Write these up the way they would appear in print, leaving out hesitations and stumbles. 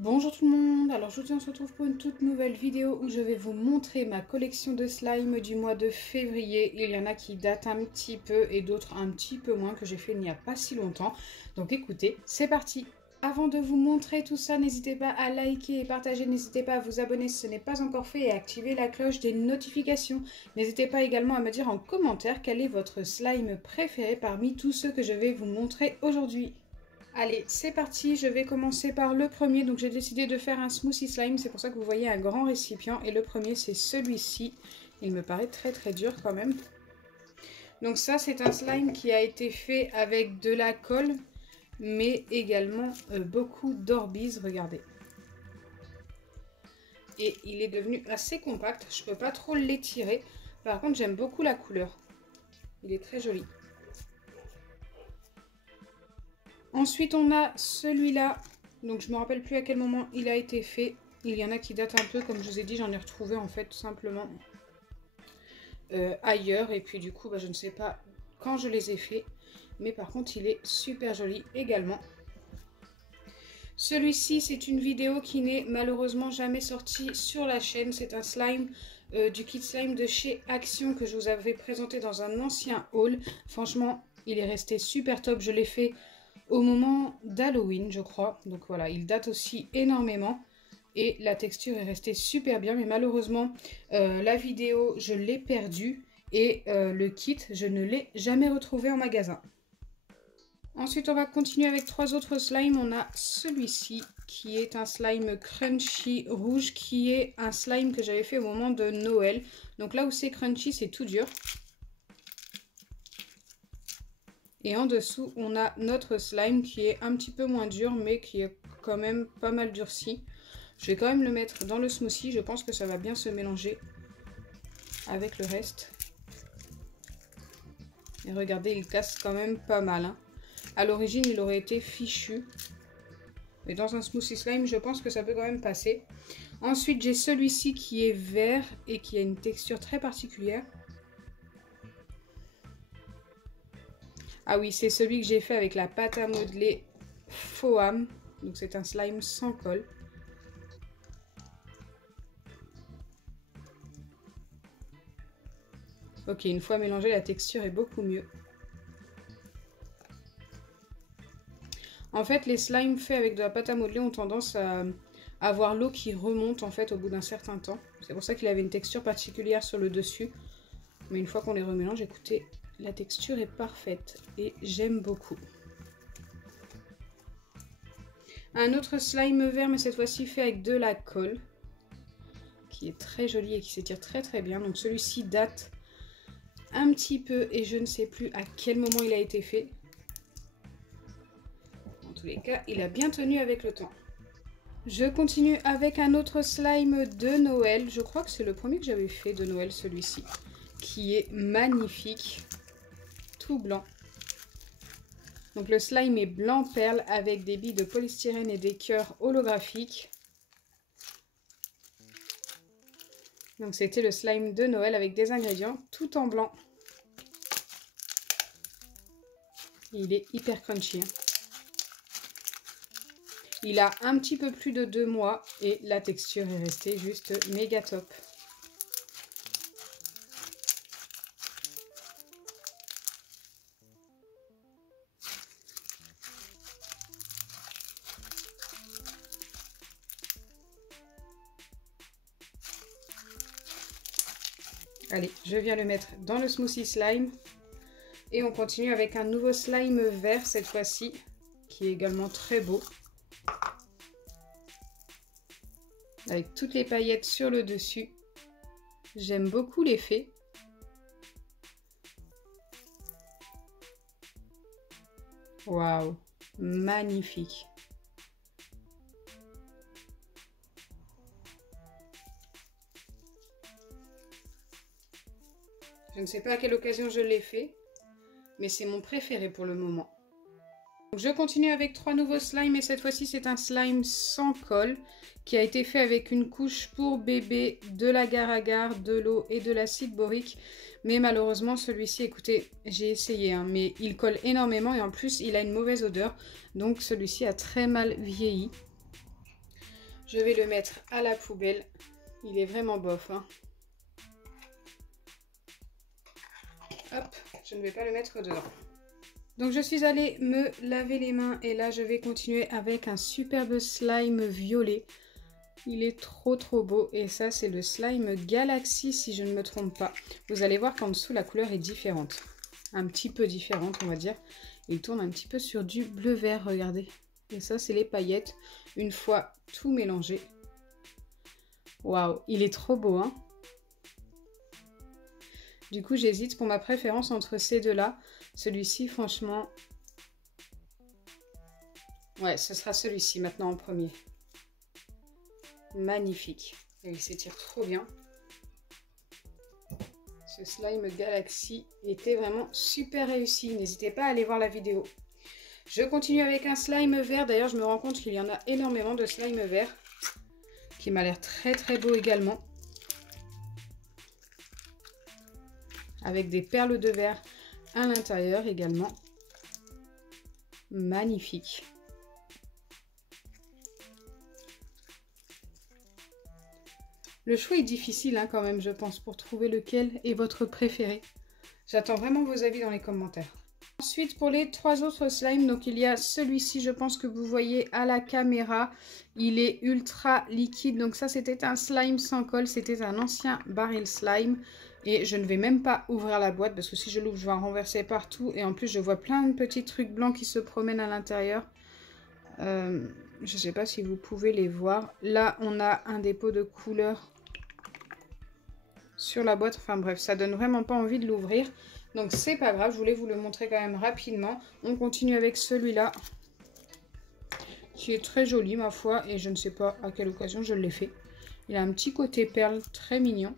Bonjour tout le monde, alors aujourd'hui on se retrouve pour une toute nouvelle vidéo où je vais vous montrer ma collection de slime du mois de février. Il y en a qui datent un petit peu et d'autres un petit peu moins que j'ai fait il n'y a pas si longtemps. Donc écoutez, c'est parti! Avant de vous montrer tout ça, n'hésitez pas à liker et partager, n'hésitez pas à vous abonner si ce n'est pas encore fait et à activer la cloche des notifications. N'hésitez pas également à me dire en commentaire quel est votre slime préféré parmi tous ceux que je vais vous montrer aujourd'hui. Allez, c'est parti, je vais commencer par le premier. Donc j'ai décidé de faire un smoothie slime, c'est pour ça que vous voyez un grand récipient. Et le premier c'est celui-ci, il me paraît très dur quand même. Donc ça c'est un slime qui a été fait avec de la colle, mais également beaucoup d'Orbeez, regardez. Et il est devenu assez compact, je peux pas trop l'étirer. Par contre j'aime beaucoup la couleur, il est très joli. Ensuite, on a celui-là. Donc, je ne me rappelle plus à quel moment il a été fait. Il y en a qui datent un peu. Comme je vous ai dit, j'en ai retrouvé en fait tout simplement ailleurs. Et puis du coup, je ne sais pas quand je les ai faits. Mais par contre, il est super joli également. Celui-ci, c'est une vidéo qui n'est malheureusement jamais sortie sur la chaîne. C'est un slime du kit slime de chez Action que je vous avais présenté dans un ancien haul. Franchement, il est resté super top. Je l'ai fait au moment d'Halloween, je crois. Donc voilà, il date aussi énormément. Et la texture est restée super bien. Mais malheureusement, la vidéo, je l'ai perdue. Et le kit, je ne l'ai jamais retrouvé en magasin. Ensuite, on va continuer avec trois autres slimes. On a celui-ci, qui est un slime crunchy rouge, qui est un slime que j'avais fait au moment de Noël. Donc là où c'est crunchy, c'est tout dur. Et en dessous, on a notre slime qui est un petit peu moins dur, mais qui est quand même pas mal durci. Je vais quand même le mettre dans le smoothie. Je pense que ça va bien se mélanger avec le reste. Et regardez, il casse quand même pas mal. Hein. À l'origine, il aurait été fichu. Mais dans un smoothie slime, je pense que ça peut quand même passer. Ensuite, j'ai celui-ci qui est vert et qui a une texture très particulière. Ah oui, c'est celui que j'ai fait avec la pâte à modeler Foam. Donc c'est un slime sans colle. Ok, une fois mélangé, la texture est beaucoup mieux. En fait, les slimes faits avec de la pâte à modeler ont tendance à avoir l'eau qui remonte en fait au bout d'un certain temps. C'est pour ça qu'il avait une texture particulière sur le dessus. Mais une fois qu'on les remélange, écoutez, la texture est parfaite et j'aime beaucoup. Un autre slime vert, mais cette fois-ci fait avec de la colle, qui est très joli et qui s'étire très bien. Donc celui-ci date un petit peu et je ne sais plus à quel moment il a été fait. En tous les cas, il a bien tenu avec le temps. Je continue avec un autre slime de Noël. Je crois que c'est le premier que j'avais fait de Noël, celui-ci, qui est magnifique. Tout blanc. Donc le slime est blanc perle avec des billes de polystyrène et des cœurs holographiques. Donc c'était le slime de Noël avec des ingrédients tout en blanc. Il est hyper crunchy. Hein. Il a un petit peu plus de 2 mois et la texture est restée juste méga top. Allez, je viens le mettre dans le smoothie slime. Et on continue avec un nouveau slime vert cette fois-ci, qui est également très beau. Avec toutes les paillettes sur le dessus. J'aime beaucoup l'effet. Waouh, magnifique. Je ne sais pas à quelle occasion je l'ai fait, mais c'est mon préféré pour le moment. Donc je continue avec 3 nouveaux slimes et cette fois-ci c'est un slime sans colle qui a été fait avec une couche pour bébé, de l'agar-agar, de l'eau et de l'acide borique. Mais malheureusement celui-ci, écoutez, j'ai essayé, hein, mais il colle énormément et en plus il a une mauvaise odeur. Donc celui-ci a très mal vieilli. Je vais le mettre à la poubelle. Il est vraiment bof, hein. Hop, je ne vais pas le mettre dedans. Donc je suis allée me laver les mains et là je vais continuer avec un superbe slime violet. Il est trop beau et ça c'est le slime Galaxy si je ne me trompe pas. Vous allez voir qu'en dessous la couleur est différente. Un petit peu différente on va dire. Il tourne un petit peu sur du bleu vert, regardez. Et ça c'est les paillettes. Une fois tout mélangé. Waouh, il est trop beau hein. Du coup j'hésite pour ma préférence entre ces deux là. Celui-ci franchement. Ouais, ce sera celui-ci maintenant en premier. Magnifique. Et il s'étire trop bien. Ce slime Galaxy était vraiment super réussi. N'hésitez pas à aller voir la vidéo. Je continue avec un slime vert. D'ailleurs, je me rends compte qu'il y en a énormément de slime vert. Qui m'a l'air très beau également. Avec des perles de verre à l'intérieur également. Magnifique. Le choix est difficile hein, quand même, je pense, pour trouver lequel est votre préféré. J'attends vraiment vos avis dans les commentaires. Ensuite, pour les 3 autres slimes, donc il y a celui-ci, je pense que vous voyez à la caméra. Il est ultra liquide, donc ça c'était un slime sans colle, c'était un ancien baril slime. Et je ne vais même pas ouvrir la boîte parce que si je l'ouvre, je vais en renverser partout. Et en plus, je vois plein de petits trucs blancs qui se promènent à l'intérieur. Je ne sais pas si vous pouvez les voir. Là, on a un dépôt de couleur sur la boîte. Enfin bref, ça donne vraiment pas envie de l'ouvrir. Donc c'est pas grave, je voulais vous le montrer quand même rapidement. On continue avec celui-là. Qui est très joli ma foi. Et je ne sais pas à quelle occasion je l'ai fait. Il a un petit côté perle très mignon.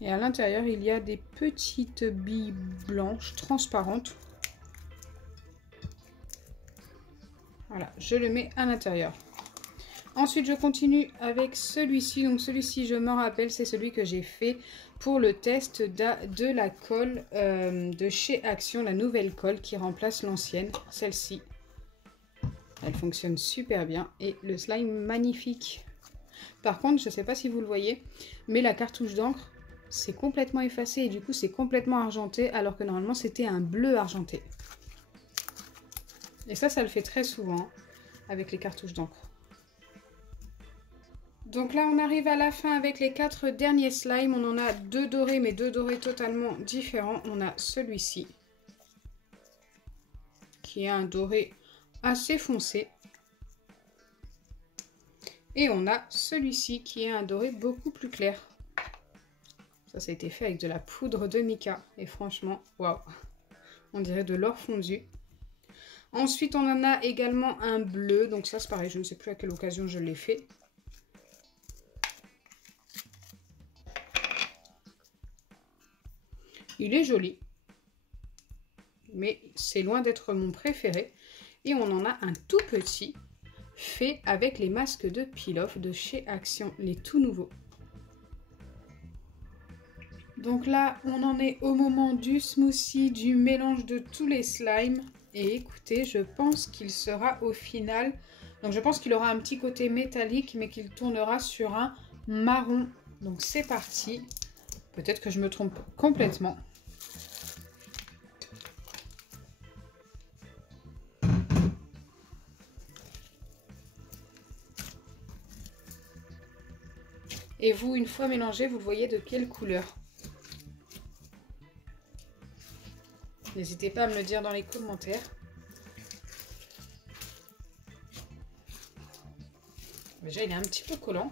Et à l'intérieur, il y a des petites billes blanches transparentes. Voilà, je le mets à l'intérieur. Ensuite, je continue avec celui-ci. Donc celui-ci, je m'en rappelle, c'est celui que j'ai fait pour le test de la colle de chez Action, la nouvelle colle qui remplace l'ancienne, celle-ci. Elle fonctionne super bien et le slime magnifique. Par contre, je ne sais pas si vous le voyez, mais la cartouche d'encre, c'est complètement effacé et du coup c'est complètement argenté alors que normalement c'était un bleu argenté. Et ça le fait très souvent avec les cartouches d'encre. Donc là on arrive à la fin avec les 4 derniers slimes. On en a 2 dorés mais 2 dorés totalement différents. On a celui-ci qui est un doré assez foncé. Et on a celui-ci qui est un doré beaucoup plus clair. Ça a été fait avec de la poudre de mica. Et franchement, waouh! On dirait de l'or fondu. Ensuite, on en a également un bleu. Donc ça, c'est pareil. Je ne sais plus à quelle occasion je l'ai fait. Il est joli. Mais c'est loin d'être mon préféré. Et on en a un tout petit fait avec les masques de peel-off de chez Action. Les tout nouveaux. Donc là, on en est au moment du smoothie, du mélange de tous les slimes. Et écoutez, je pense qu'il sera au final... Donc je pense qu'il aura un petit côté métallique, mais qu'il tournera sur un marron. Donc c'est parti. Peut-être que je me trompe complètement. Et vous, une fois mélangé, vous le voyez de quelle couleur? N'hésitez pas à me le dire dans les commentaires. Déjà, il est un petit peu collant.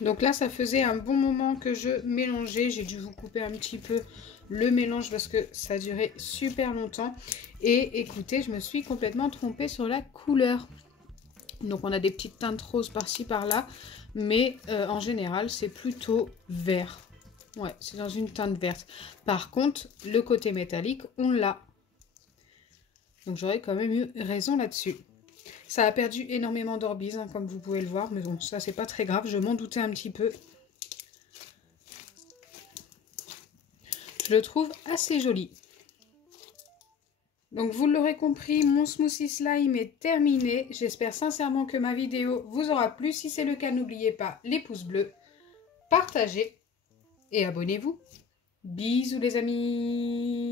Donc là, ça faisait un bon moment que je mélangeais. J'ai dû vous couper un petit peu le mélange parce que ça a duré super longtemps. Et écoutez, je me suis complètement trompée sur la couleur. Donc on a des petites teintes roses par-ci par-là. Mais en général, c'est plutôt vert. Ouais, c'est dans une teinte verte. Par contre, le côté métallique, on l'a. Donc j'aurais quand même eu raison là-dessus. Ça a perdu énormément d'orbise, hein, comme vous pouvez le voir. Mais bon, ça, c'est pas très grave. Je m'en doutais un petit peu. Je le trouve assez joli. Donc vous l'aurez compris, mon smoothie slime est terminé. J'espère sincèrement que ma vidéo vous aura plu. Si c'est le cas, n'oubliez pas les pouces bleus, partagez et abonnez-vous. Bisous les amis!